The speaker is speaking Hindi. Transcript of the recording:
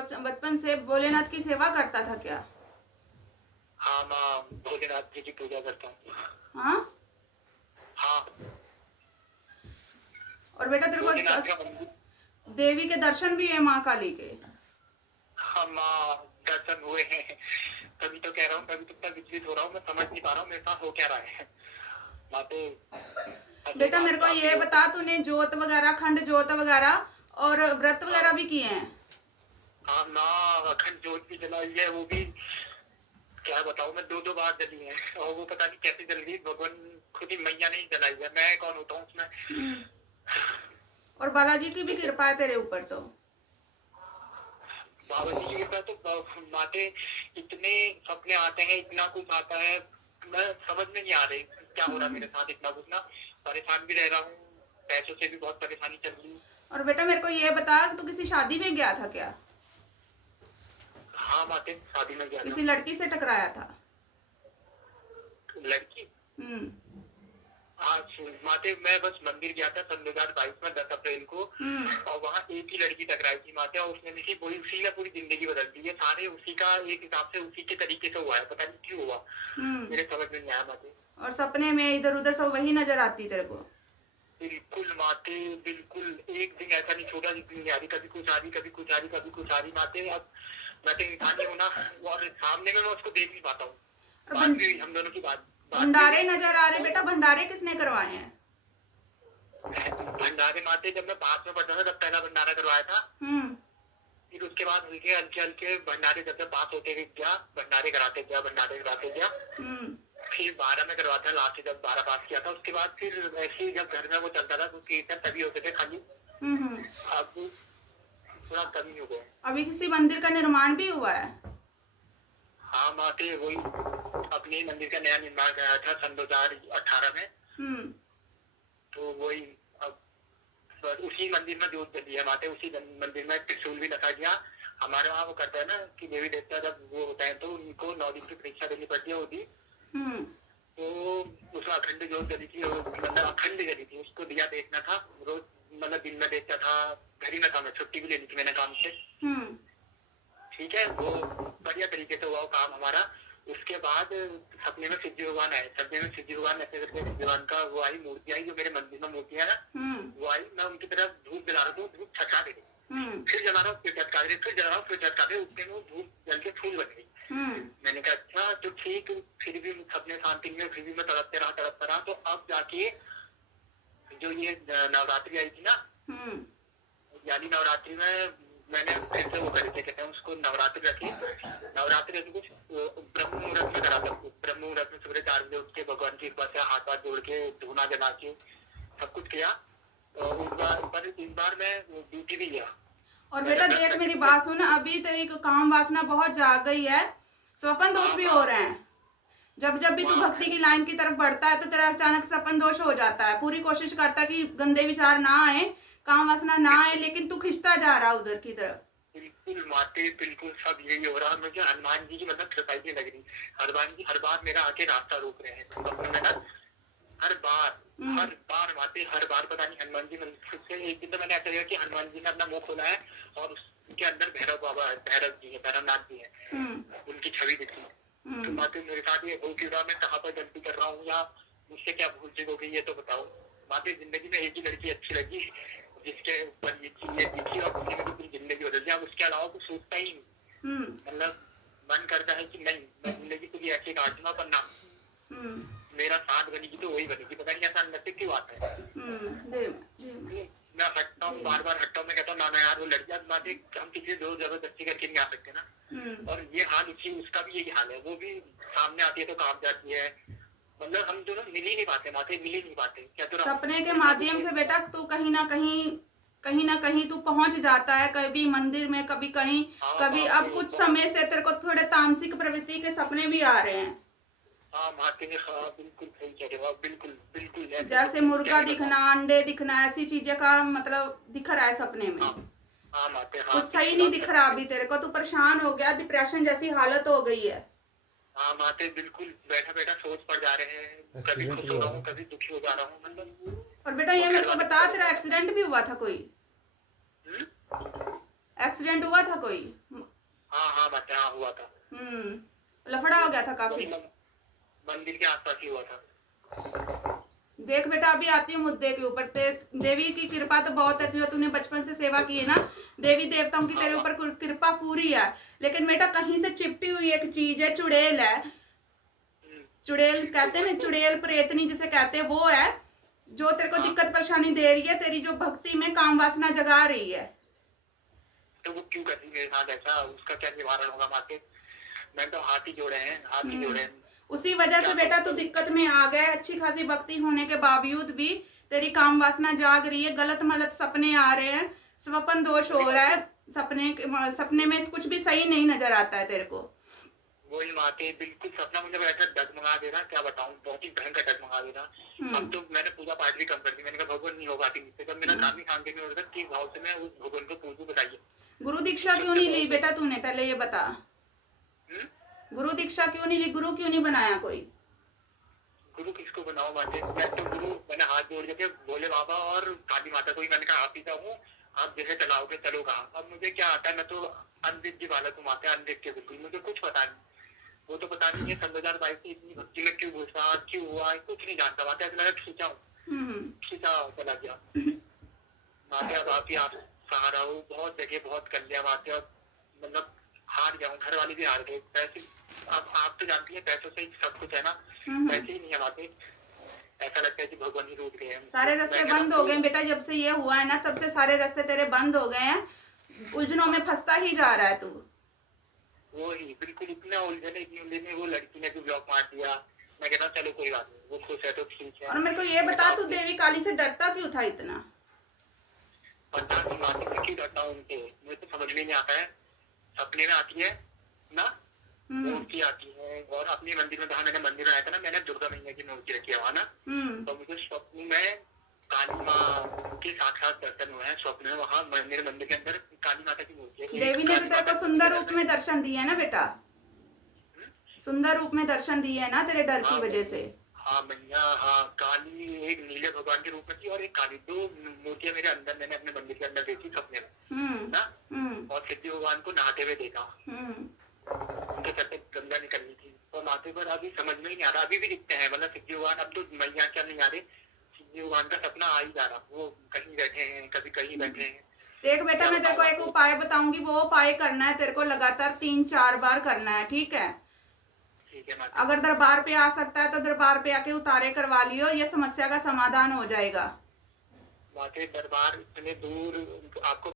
बचपन से भोलेनाथ की सेवा करता था क्या? हाँ, मैं भोलेनाथ जी की पूजा करता हूँ। हाँ। हाँ, और बेटा तेरे भोलेनाथ का को मंदिर। देवी के दर्शन भी है माँ काली के? हाँ, माँ दर्शन हुए हैं। तभी तो कह रहा हूँ, तभी तो इतना विचलित हो रहा हूँ, मैं समझ नहीं पा रहा हूँ मेरे साथ हो क्या रहा है। मैं तो अभी बेटा मेरे बात को आप ही ये हो। बता, तूने जोत वगैरह, अखंड जोत वगैरह और व्रत वगैरह भी किए हैं? हाँ, माँ अखंड जोत भी जलाई है, वो भी क्या बताऊँ मैं, 2-2 बार जली है। और वो पता नहीं कैसे जल गई, भगवान खुद ही मैया ने ही जलाई है, मैं कौन होता हूँ उसमें। हम्म। और बालाजी की भी कृपा है तेरे ऊपर तो। बाबा जी के पास तो माते इतने सपने आते हैं, इतना कुछ आता है, मैं समझ में नहीं आ रही क्या हो रहा है मेरे साथ। इतना कुछ ना, परेशान भी रह रहा हूँ, पैसों से भी बहुत परेशानी चल रही है। और बेटा मेरे को ये बता, तू किसी शादी में गया था क्या? हाँ माते, शादी में गया था। किसी लड़की से टकराया था? लड़की? हम्म। हाँ माते, मैं बस मंदिर गया था सन 2022 में 10 अप्रैल को, हम्म। और वहाँ एक ही लड़की टकराई थी माते, और उसने मेरी पूरी उसी ने पूरी जिंदगी बदल दी है। सारे उसी का एक हिसाब से उसी के तरीके से हुआ है, पता नहीं क्यों हुआ, मेरे समझ में नहीं आया माते। और सपने में इधर उधर सब वही नजर आती तेरे को? बिल्कुल माते, बिल्कुल एक दिन ऐसा नहीं छोड़ा जिस दिन नहीं आ रही, कभी कुछ आ रही, कभी कुछ आ रही, कभी कुछ आ रही माते। अब मैं तो इंसान ही हूँ ना, और सामने में मैं उसको देख नहीं पाता हूँ। और बात भी हुई हम दोनों की, बात बात भी भंडारे हुई। नजर आ रहे बेटा, भंडारे किसने करवाए हैं? भंडारे माते, जब मैं पास में पढ़ता था तब पहला भंडारा करवाया था। हम्म। फिर उसके बाद हल्के हल्के हल्के भंडारे, जब मैं पास होते गया भंडारे कराते गया, भंडारे कराते गया। हम्म। फिर 12 में करवाता लास्ट, जब 12 पास किया था उसके बाद फिर ऐसे ही जब घर में वो चलता था तो कीर्तन तभी होते थे खाली। हम्म। अब थोड़ा कमी हो गया। अभी किसी मंदिर का निर्माण भी हुआ है? हाँ माते, वही अपने मंदिर का नया निर्माण कराया था सन 2018 में। हम्म। तो वही अब बस उसी मंदिर में जोत जली है माते, उसी मंदिर में त्रिशूल भी रखा गया। हमारे वहाँ वो करता है ना कि देवी देवता जब वो होता है तो उनको 9 दिन की परीक्षा देनी पड़ती है, वो भी। हम्म। तो उसमें अखंड जोत जली थी, मतलब अखंड जली थी, उसको दिया देखना था रोज, मतलब दिन में देखता था। घर ही में था, मैं छुट्टी भी ले ली थी मैंने काम से। हम्म। ठीक है, वो बढ़िया तरीके से हुआ वो काम हमारा। उसके बाद सपने में शिवजी भगवान आए, सपने में शिवजी भगवान ऐसे करके शिवजी भगवान का वो आई मूर्ति आई, जो मेरे मंदिर में मूर्ति है ना, वो आई। मैं उनकी तरफ धूप जला रहा हूँ, धूप छटका दे रही, फिर जला रहा हूँ, फिर छटका दे रही, फिर जला रहा हूँ, फिर छटका दे, उसमें वो धूप जल के फूल बन गई। मैंने कहा अच्छा तो ठीक, फिर भी सपने शांति में, फिर भी मैं तड़पते रहा। तो अब जाके जो ये नवरात्रि आई थी ना, यानी नवरात्रि में मैंने फिर से वो करे थे, कहते हैं उसको नवरात्रि रखी। नवरात्रि रखी कुछ ब्रह्म मुहूर्त में करा था, ब्रह्म मुहूर्त में सुबह 4 बजे उठ के भगवान की कृपा से हाथ हाथ जोड़ के धूना जला के सब कुछ किया। तो इस बार मैं ड्यूटी भी गया। और बेटा देख मेरी बात सुन, अभी तेरी काम वासना बहुत जाग गई है, स्वपन दोष भी हो रहे हैं। जब जब भी तू भक्ति की लाइन की तरफ बढ़ता है तो तेरा अचानक सपन दोष हो जाता है। पूरी कोशिश करता है कि गंदे विचार ना आए, काम वासना ना आए, लेकिन तू खिंचता जा रहा उधर की तरफ। बिल्कुल माते, बिल्कुल सब यही हो रहा है। मुझे हनुमान जी की मतलब कृपा ही लग रही। हनुमान जी हर बार मेरा आके रास्ता रोक रहे हैं सपने में ना, हर बार माते, हर बार पता नहीं हनुमान जी से। एक दिन तो मैंने ऐसा देखा कि हनुमान जी ने अपना मुंह खोला है और उसके अंदर भैरव बाबा है, भैरव जी है, भैरवनाथ जी है, उनकी छवि दिखी। तो माते मेरे साथ ये हो क्यों रहा, मैं कहाँ पर गलती कर रहा हूँ, या मुझसे क्या भूल चूक हो गई, ये तो बताओ। माते जिंदगी में एक ही लड़की अच्छी लगी जिसके ऊपर ये चीजें दिखी, और उसी में तो पूरी जिंदगी बदल गई। अब उसके अलावा कुछ सोचता ही नहीं, मतलब मन करता है कि नहीं मैं जिंदगी के लिए ऐसे काटूंगा, पर ना मेरा साथ बनेगी तो वही बनेगी। पता नहीं ऐसा अंदर से क्यों आता है। मैं हटता हूँ, बार बार हटता हूँ, मैं कहता हूँ ना यार वो लड़कियां माते, हम किसी से जबरदस्ती करके नहीं आ सकते ना। और ये हाल उसका भी यही हाल है, वो भी सामने आती है तो काम जाती है। मतलब हम दोनों मिल ही नहीं पाते माते, मिल ही नहीं पाते। क्या तो सपने के माध्यम से बेटा तू कहीं ना कहीं तू पहुंच जाता है, कभी मंदिर में, कभी कहीं, कभी। अब कुछ समय से तेरे को थोड़े तामसिक प्रवृत्ति के सपने भी आ रहे हैं। हाँ माते ने, हाँ बिल्कुल सही कह रहे हो, बिल्कुल बिल्कुल जैसे मुर्गा दिखना, अंडे दिखना, ऐसी चीजें का मतलब दिख रहा है सपने में। हाँ माते, हाँ कुछ सही नहीं दिख रहा अभी तेरे को, तू परेशान हो गया, डिप्रेशन जैसी हालत हो गई है। हाँ माते, बिल्कुल बैठा बैठा सोच पड़ जा रहे हैं, कभी खुश हो रहा हूँ, कभी दुखी हो जा रहा हूँ, मतलब। और बेटा ये मेरे को बता, तेरा एक्सीडेंट भी हुआ था कोई? एक्सीडेंट हुआ था कोई हाँ हाँ माते, हाँ हुआ था। लफड़ा हो गया था काफी। वही मंदिर के आसपास ही हुआ था। देख बेटा, अभी आती हूँ मुद्दे के ऊपर। देवी की कृपा तो बहुत है, जो तूने बचपन से सेवा की है ना, देवी देवताओं की तेरे ऊपर कृपा पूरी है। लेकिन बेटा कहीं से चिपटी हुई एक चीज है, चुड़ैल है। चुड़ैल कहते हैं ना, चुड़ैल प्रेतनी जिसे कहते हैं, वो है जो तेरे को दिक्कत परेशानी दे रही है, तेरी जो भक्ति में काम वासना जगा रही है। तो वो क्यों करती मेरे साथ ऐसा? उसका क्या निवारण होगा माते? मैंने तो हाथ ही जोड़े हैं, हाथ ही जोड़े हैं। उसी वजह से बेटा तू दिक्कत में आ गया। अच्छी खासी भक्ति होने के बावजूद भी तेरी काम वासना जाग रही है, गलत मलत सपने आ रहे हैं, स्वप्न दोष हो रहा है, सपने में कुछ भी सही नहीं नजर आता है तेरे को। वही माते, बिल्कुल सपना मुझे ऐसा डगमगा दे रहा, क्या बताऊं, बहुत ही भयंकर डगमगा दे रहा। अब तो मैंने पूजा पाठ भी कम कर दी। मैंने कहा भगवान नहीं होगा मुझसे, जब मेरा काम ही शांति में होता, किस भाव से मैं उस भगवान को पूजू, बताइए। गुरु दीक्षा क्यों नहीं ली बेटा तूने, पहले ये बता। गुरु दीक्षा क्यों नहीं ली, गुरु क्यों नहीं बनाया कोई? गुरु किसको बनाओ माते? मैं तो गुरु, मैंने हाथ जोड़ के भोले बाबा और काली माता को ही मैंने कहा, आप ही का हूँ, आप जैसे चलाओगे चलो कहा। अब मुझे क्या आता है, मैं तो अनविद्य बालक हूँ माते, अनविद्य बिल्कुल, मुझे कुछ पता नहीं। वो तो पता नहीं है 2022 से इतनी भक्ति में क्यों घुसा, क्यों हुआ, कुछ नहीं जानता माते। ऐसा लगा खींचा चला गया माते। अब आप ही आप सहारा हो, बहुत जगह बहुत कर लिया माते। अब मतलब हार जाऊं, घर वाले भी हार गए। पैसे, अब आप तो जानती है पैसों से ही सब कुछ है ना, पैसे ही नहीं है बातें। ऐसा लगता है कि भगवान ही रूठ गए हैं। सारे रास्ते बंद हो गए बेटा, जब से ये हुआ है ना, तब से सारे रास्ते तेरे बंद हो गए हैं। उलझनों में फंसता ही जा रहा है तू। वो ही बिल्कुल, इतना उलझने वो लड़की ने भी ब्लॉक मार दिया। मैं कहता चलो कोई बात नहीं, वो खुश है तो ठीक है। और मेरे को ये बता, तू देवी काली से डरता क्यों था इतना? पता नहीं माती से क्यों डरता हूँ उनसे, मुझे तो समझ में नहीं आता है। सपने में आती है ना, मूर्ति आती है, और अपने मंदिर में, जहाँ मैंने मंदिर बनाया था ना, मैंने दुर्गा मैया की मूर्ति रखी है वहाँ ना, तो मुझे स्वप्न में काली माँ के साक्षात दर्शन हुए हैं स्वप्न में। वहाँ मेरे मंदिर के अंदर काली माता की मूर्ति है। देवी ने तो तेरे को सुंदर रूप में दर्शन दिए है ना बेटा, सुंदर रूप में दर्शन दिए है ना तेरे डर की वजह से। हाँ मैया, हाँ काली एक नीले भगवान के रूप में थी, और एक काली, दो मूर्तियां मेरे अंदर, मैंने अपने मंदिर के अंदर देखी सपने में ना। और सिद्धि भगवान को नहाते हुए देखा, उनके सर से गंगा निकल रही थी। और माथे पर अभी समझ में ही नहीं आ रहा, अभी भी दिखते हैं मतलब सिद्धि भगवान। अब तो मैया क्या नहीं आ रही, सिद्धि भगवान का सपना आ ही जा रहा। वो कहीं बैठे हैं, कभी कहीं बैठे हैं। देख बेटा, मैं तेरे को एक उपाय बताऊंगी, वो उपाय करना है तेरे को, लगातार 3-4 बार करना है, ठीक है? अगर दरबार पे आ सकता है तो दरबार पे आके उतारे करवा लियो, ये समस्या का समाधान हो जाएगा। माते दरबार इतने दूर, आपको